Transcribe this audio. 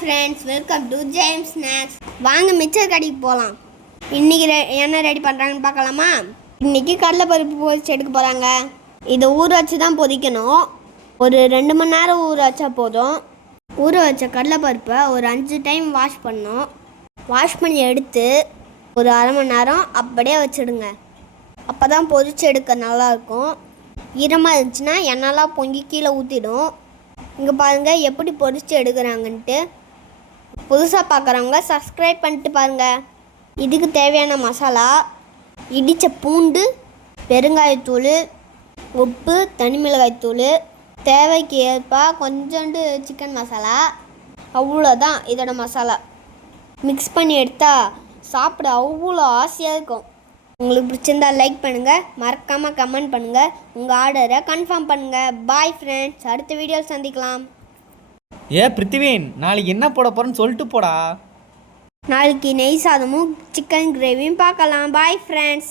Friends, welcome to James snacks. வாங்க mixture கடைக்கு போகலாம். இன்றைக்கி என்ன ரெடி பண்ணுறாங்கன்னு பார்க்கலாமா? இன்றைக்கி கடலைப்பருப்பு பொரிச்சு எடுக்க போகிறாங்க. இதை ஊற வச்சு தான் பொரிக்கணும். ஒரு 2 மணி நேரம் ஊற வச்சா போதும். ஊற வச்ச கடலைப்பருப்பை ஒரு 5 டைம் வாஷ் பண்ணணும். வாஷ் பண்ணி எடுத்து ஒரு அரை மணி நேரம் அப்படியே வச்சுடுங்க. அப்போ தான் பொரிச்சு எடுக்க நல்லாயிருக்கும். ஈரமாக இருந்துச்சுன்னா எண்ணெய்லாம் பொங்கி கீழே ஊற்றிடும். இங்கே பாருங்கள் எப்படி பொரிச்சு எடுக்கிறாங்கன்ட்டு. புதுசாக பார்க்குறவங்க சப்ஸ்கிரைப் பண்ணிட்டு பாருங்கள். இதுக்கு தேவையான மசாலா: இடித்த பூண்டு, பெருங்காயத்தூள், உப்பு, தனி மிளகாய்த்தூள், தேவைக்கு ஏற்ப கொஞ்சோண்டு சிக்கன் மசாலா. அவ்வளோதான் இதோட மசாலா. மிக்ஸ் பண்ணி எடுத்தால் சாப்பிட அவ்வளோ ஆசையாக இருக்கும். உங்களுக்கு பிடிச்சிருந்தா லைக் பண்ணுங்கள், மறக்காமல் கமெண்ட் பண்ணுங்கள், உங்கள் ஆர்டரை கன்ஃபார்ம் பண்ணுங்கள். பாய் ஃப்ரெண்ட்ஸ், அடுத்த வீடியோவில் சந்திக்கலாம். பிருத்திவேன், நாளைக்கு என்ன போட போகிறேன்னு சொல்லிட்டு போடா. நாளைக்கு நெய் சாதமும் சிக்கன் கிரேவியும் பார்க்கலாம். Bye friends.